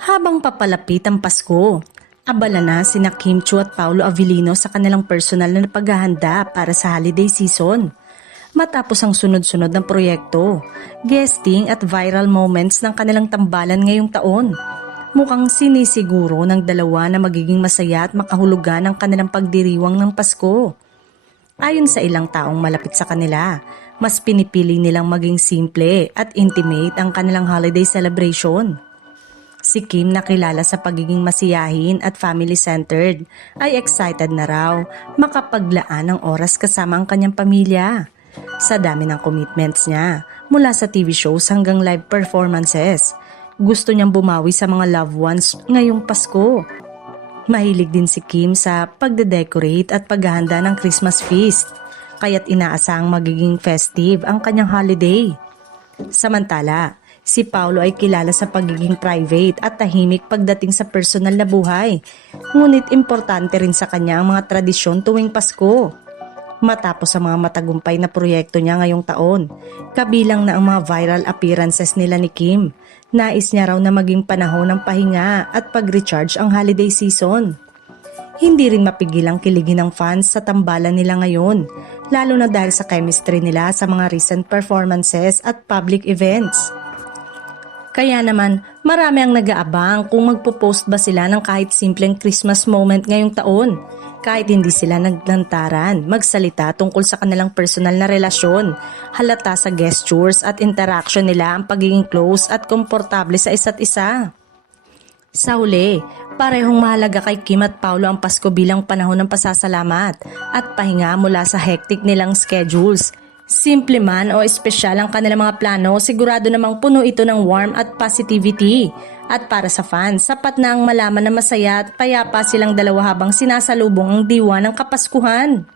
Habang papalapit ang Pasko, abala na sina Kim Chiu at Paolo Avellino sa kanilang personal na paghahanda para sa holiday season. Matapos ang sunod-sunod ng proyekto, guesting at viral moments ng kanilang tambalan ngayong taon, mukhang sinisiguro ng dalawa na magiging masaya at makahulugan ang kanilang pagdiriwang ng Pasko. Ayon sa ilang taong malapit sa kanila, mas pinipili nilang maging simple at intimate ang kanilang holiday celebration. Si Kim na kilala sa pagiging masiyahin at family-centered ay excited na raw makapaglaan ng oras kasama ang kanyang pamilya. Sa dami ng commitments niya, mula sa TV shows hanggang live performances, gusto niyang bumawi sa mga loved ones ngayong Pasko. Mahilig din si Kim sa pagde-decorate at paghahanda ng Christmas feast, kaya't inaasahang magiging festive ang kanyang holiday. Samantala, si Paolo ay kilala sa pagiging private at tahimik pagdating sa personal na buhay, ngunit importante rin sa kanya ang mga tradisyon tuwing Pasko. Matapos ang mga matagumpay na proyekto niya ngayong taon, kabilang na ang mga viral appearances nila ni Kim, nais niya raw na maging panahon ng pahinga at pag-recharge ang holiday season. Hindi rin mapigil ang kiligin ng fans sa tambalan nila ngayon, lalo na dahil sa chemistry nila sa mga recent performances at public events. Kaya naman, marami ang nag-aabang kung magpo-post ba sila ng kahit simpleng Christmas moment ngayong taon. Kahit hindi sila naglantaran, magsalita tungkol sa kanilang personal na relasyon, halata sa gestures at interaction nila ang pagiging close at komportable sa isa't isa. Sa huli, parehong mahalaga kay Kim at Paolo ang Pasko bilang panahon ng pasasalamat at pahinga mula sa hectic nilang schedules. Simple man o espesyal ang kanilang mga plano, sigurado namang puno ito ng warmth at positivity. At para sa fans, sapat na ang malaman na masaya at payapa silang dalawa habang sinasalubong ang diwa ng Kapaskuhan.